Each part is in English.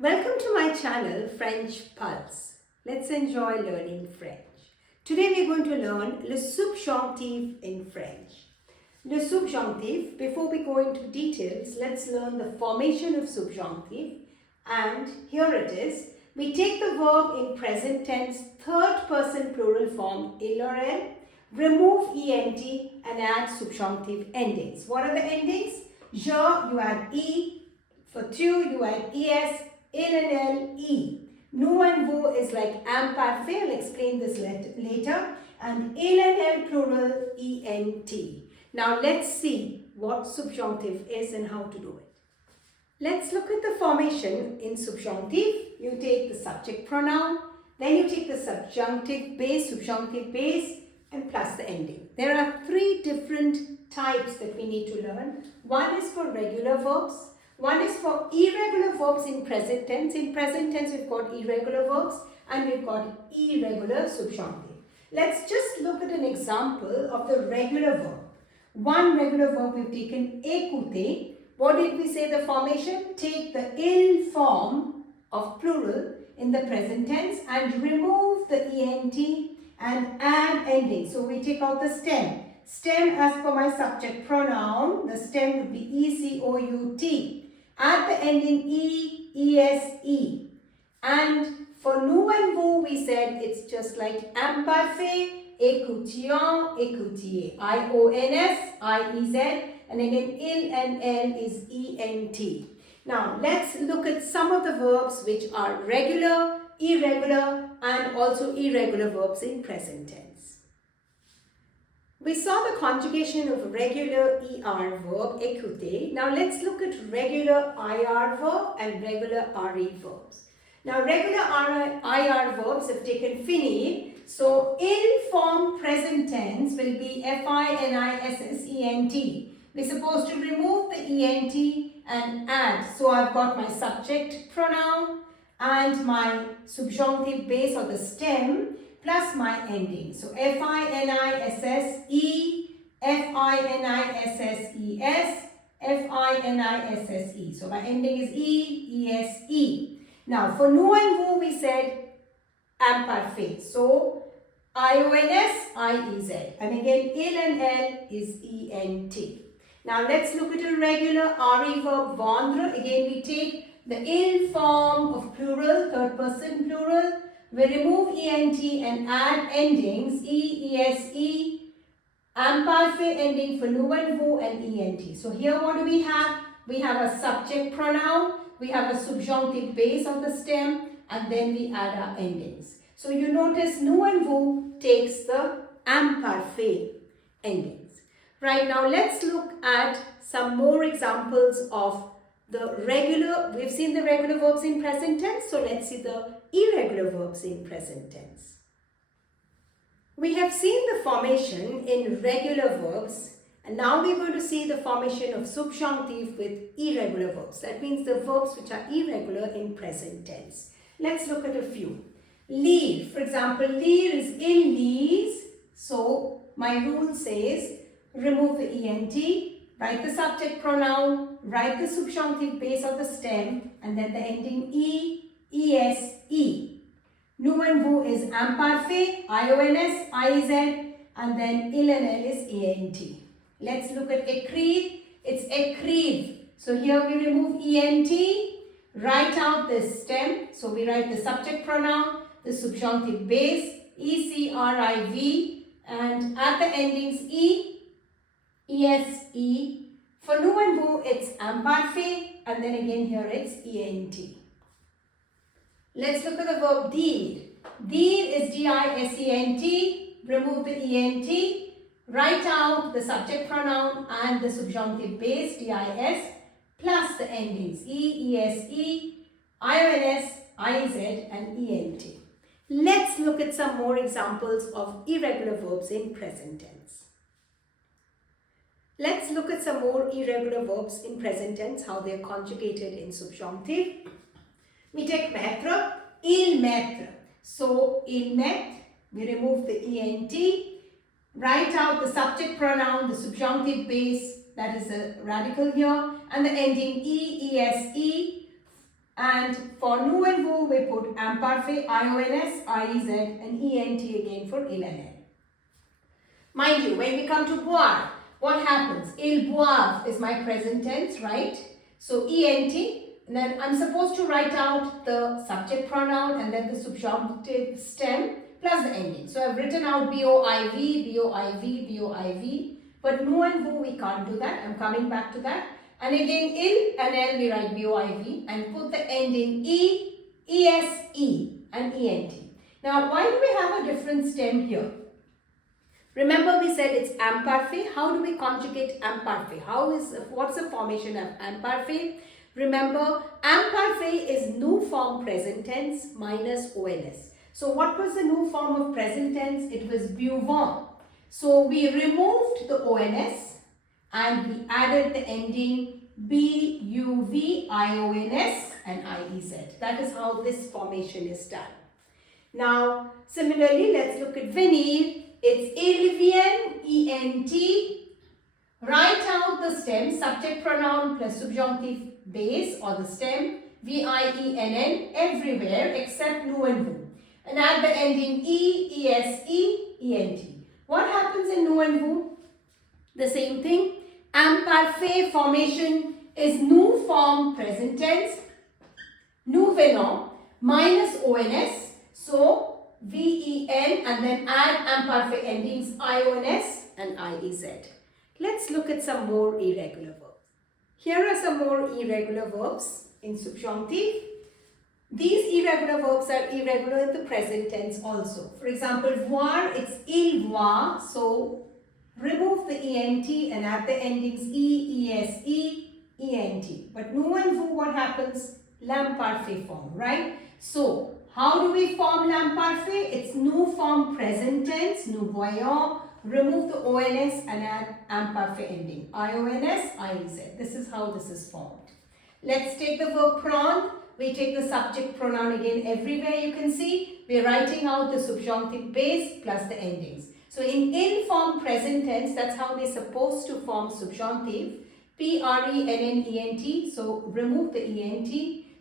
Welcome to my channel French Pulse. Let's enjoy learning French. Today we're going to learn le subjonctif in French. Le subjonctif, before we go into details, let's learn the formation of subjonctif. And here it is. We take the verb in present tense, third person plural form, il or elle, remove ent and add subjonctif endings. What are the endings? Je, you add e. For tu, you add es. Il and elle, e. Nous and vous is like am parfait. I'll explain this later. And il and elle plural, ent. Now let's see what subjunctive is and how to do it. Let's look at the formation in subjunctive. You take the subject pronoun, then you take the subjunctive base, and plus the ending. There are three different types that we need to learn. One is for regular verbs. One is for irregular verbs in present tense. In present tense, we've got irregular verbs and we've got irregular subjunctive. Let's just look at an example of the regular verb. One regular verb we've taken, écouter. What did we say the formation? Take the il form of plural in the present tense and remove the ent and add ending. So we take out the stem. Stem as per my subject pronoun, the stem would be ECOUT. Add the ending ESE. And for nous and vous, we said it's just like am parfait, écoutions, écoutiez. IONS, IEZ, and again il and elle is ENT. Now let's look at some of the verbs which are regular, irregular, and also irregular verbs in present tense. We saw the conjugation of regular ER verb, écouter. Now let's look at regular IR verb and regular RE verbs. Now regular IR verbs have taken finir. So in form present tense will be FINISSENT. We're supposed to remove the ENT and add. So I've got my subject pronoun and my subjunctive base or the stem plus my ending. So FINISSE, FINISSES, FINISSE. So my ending is ESE. Now for nous and vous we said am parfait. So IONS, IEZ. And again il and elle is ENT. Now let's look at a regular RE verb, vendre. Again we take the il form of plural, third person plural. We remove ent and add endings ESE, am parfait ending for nous and vous and ent. So here what do we have? We have a subject pronoun, we have a subjunctive base of the stem, and then we add our endings. So you notice nous and vous takes the am parfait endings. Right, now let's look at some more examples of the regular. We've seen the regular verbs in present tense, so let's see the irregular verbs in present tense. We have seen the formation in regular verbs, and now we're going to see the formation of subjunctive with irregular verbs. That means the verbs which are irregular in present tense. Let's look at a few. Lire, for example, lire is il lise. So my rule says remove the ent, write the subject pronoun, write the subjunctive base of the stem, and then the ending ESE. Nous and vous is am parfait, IONS, IEZ, and then il and elle is ENT. Let's look at écrire. It's écrire. So here we remove ENT, write out the stem. So we write the subject pronoun, the subjunctive base, ECRIV, and add the endings ESE. For nous and vous, it's am parfait, and then again here it's ENT. Let's look at the verb dire. Dire is DISENT. Remove the ENT. Write out the subject pronoun and the subjunctive base, DIS, plus the endings ESE, IONS, IZ, and ENT. Let's look at some more examples of irregular verbs in present tense. Let's look at some more irregular verbs in present tense, how they are conjugated in subjunctive. We take maître, il maître. So, il met, we remove the ent, write out the subject pronoun, the subjunctive base, that is a radical here, and the ending ESE, And for nous and vous, we put imparfait, IONS, IEZ, and ENT again for il and elle. Mind you, when we come to boire, what happens? Ils boivent is my present tense, right? So ENT, and then I'm supposed to write out the subject pronoun and then the subjunctive stem plus the ending. So I've written out BOIV, BOIV, BOIV. But nous and vous, we can't do that. I'm coming back to that. And again, il and elle, we write BOIV and put the ending E, ESE and ENT. Now, why do we have a different stem here? Remember we said it's imparfait. How do we conjugate imparfait? What's the formation of imparfait? Remember, imparfait is nous form present tense minus ONS. So what was the nous form of present tense? It was buvons. So we removed the ONS and we added the ending BUVIONS and IEZ. That is how this formation is done. Now, similarly, let's look at venir. It's il vient, ENT. Write out the stem, subject pronoun plus subjunctive base or the stem, VIENN everywhere except nous and vous. And add the ending E, ESE, ENT. What happens in nous and vous? The same thing. Imparfait formation is nous form present tense, nous venons minus ONS. So VEN and then add imparfait endings IONS and IEZ. Let's look at some more irregular verbs. Here are some more irregular verbs in subjunctive. These irregular verbs are irregular in the present tense also. For example, voir, it's il voit. So remove the ENT and add the endings E, ESE, ENT. But nous and vous, what happens? L'imparfait form, right? So how do we form l'imparfait? It's nous form present tense, nous voyons. Remove the ONS and add imparfait ending. IONS, IEZ. This is how this is formed. Let's take the verb prendre. We take the subject pronoun again everywhere you can see. We're writing out the subjunctive base plus the endings. So in il form present tense, that's how we're supposed to form subjunctive. PRENNENT. So remove the ENT.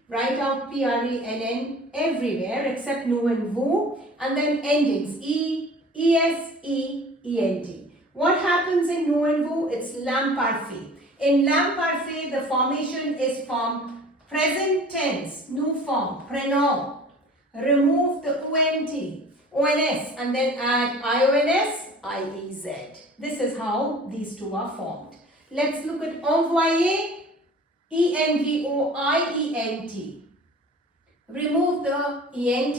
Write out PRENN everywhere except nous and vous. And then endings E, ESE, ENT. What happens in nous and vous? It's l'imparfait. In l'imparfait, the formation is from present tense, nous form, prénom. Remove the ONS and then add IONS, IEZ. This is how these two are formed. Let's look at envoyer, ENVOIENT. Remove the ENT,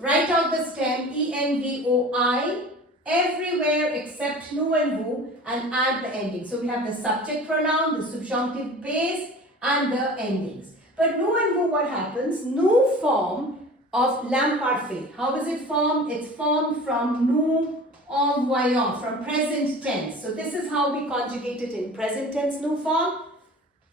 write out the stem ENVOI everywhere except nous and vous and add the ending. So we have the subject pronoun, the subjunctive base and the endings. But nous and vous, what happens? Nous form of l'imparfait. How is it formed? It's formed from nous envoyant, from present tense. So this is how we conjugate it in present tense nous form.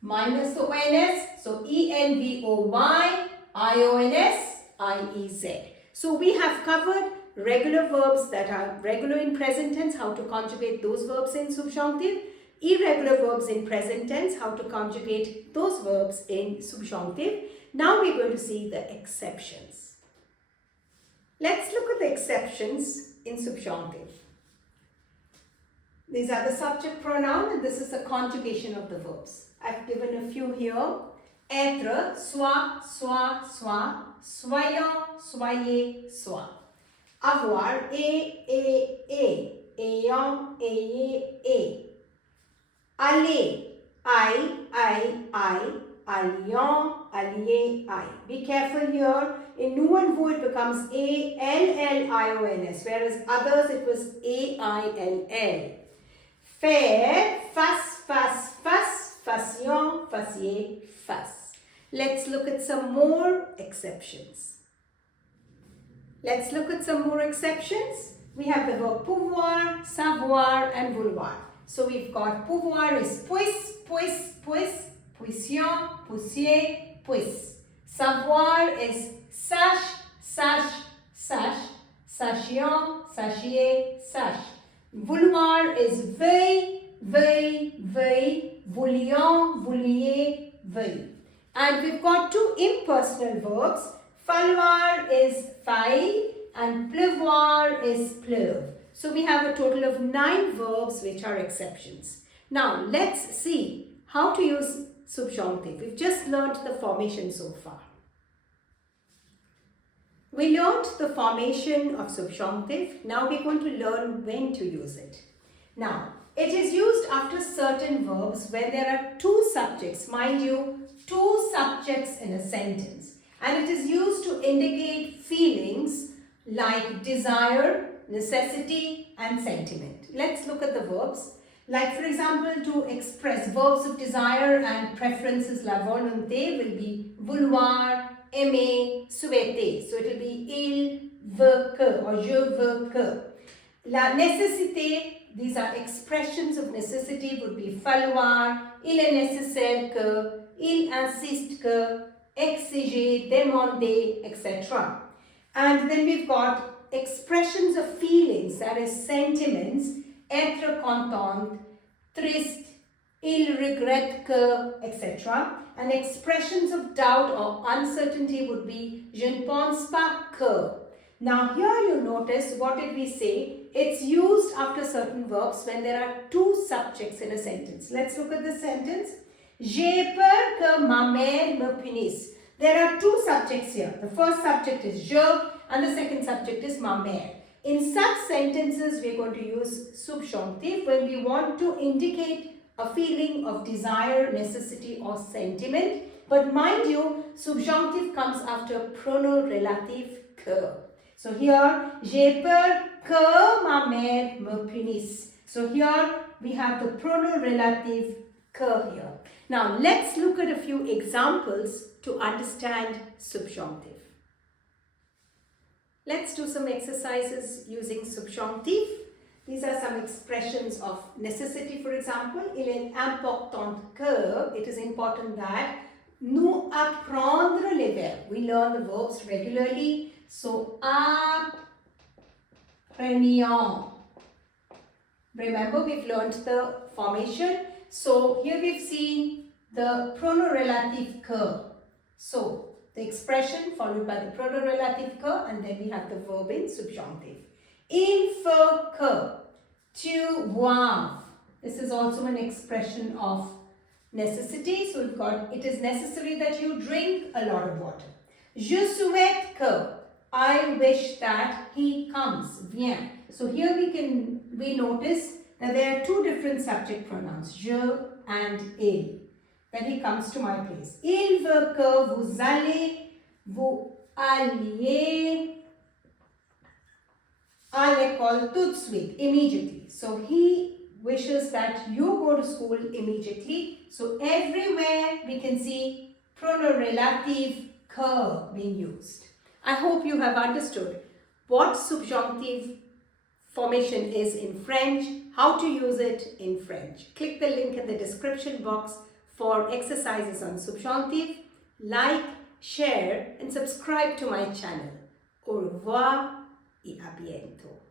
Minus the ONS. So ENVOY, IONS, IEZ. So we have covered regular verbs that are regular in present tense, how to conjugate those verbs in subjunctive. Irregular verbs in present tense, how to conjugate those verbs in subjunctive. Now we're going to see the exceptions. Let's look at the exceptions in subjunctive. These are the subject pronoun and this is the conjugation of the verbs. I've given a few here. Être, soit, soit, soyons, soyez, soit. Avoir, ayant, ayez. Aller, alliant, allié, I. Be careful here. In nous and vous it becomes ALLIONS, whereas others it was AILL. Faire, face, fassions, fassiez, face. Let's look at some more exceptions. We have the verb pouvoir, savoir and vouloir. So we've got pouvoir is puissions, puissiez, puis. Savoir is sache, sachant, sachiez, sache. Vouloir is veuille, voulions, vouliez, veuille. And we've got two impersonal verbs. Falloir is fail and pleuvoir is pleuve. So we have a total of 9 verbs which are exceptions. Now let's see how to use subjonctive. We've just learnt the formation so far. We learnt the formation of subjonctive. Now we're going to learn when to use it. Now, it is used after certain verbs when there are 2 subjects. Mind you, 2 subjects in a sentence. And it is used to indicate feelings like desire, necessity and sentiment. Let's look at the verbs. Like for example, to express verbs of desire and preferences, la volonté will be vouloir, aimer, souhaiter. So it will be il veut que or je veux que. La nécessité, these are expressions of necessity, would be falloir, il est nécessaire que, il insiste que, exiger, demander, etc. And then we've got expressions of feelings, that is sentiments, être content, triste, il regrette que, etc. And expressions of doubt or uncertainty would be je ne pense pas que. Now here you notice, what did we say? It's used after certain verbs when there are 2 subjects in a sentence. Let's look at the sentence. J'ai peur que ma mère me punisse. There are 2 subjects here. The first subject is je and the second subject is ma mère. In such sentences, we are going to use subjonctive when we want to indicate a feeling of desire, necessity or sentiment. But mind you, subjonctive comes after pronom relative que. So here, j'ai peur que ma mère me punisse. So here we have the pronom relative que here. Now let's look at a few examples to understand subjonctive. Let's do some exercises using subjonctif. These are some expressions of necessity. For example, il est important que, it is important that, nous apprendre les verbes. We learn the verbs regularly. So, apprenions. Remember, we've learned the formation. So, here we've seen the pronom relative que. So, the expression followed by the pronom relative que, and then we have the verb in subjonctive. Il faut que tu boives. This is also an expression of necessity. So we've got, it is necessary that you drink a lot of water. Je souhaite que, I wish that he comes, vient. So here we notice that there are 2 different subject pronouns, je and il. When he comes to my place. Il veut que vous alliez à l'école tout de suite, immediately. So he wishes that you go to school immediately. So everywhere we can see pronom relative que being used. I hope you have understood what subjonctive formation is in French, how to use it in French. Click the link in the description box for exercises on subjonctive. Like, share and subscribe to my channel. Au revoir et à bientôt.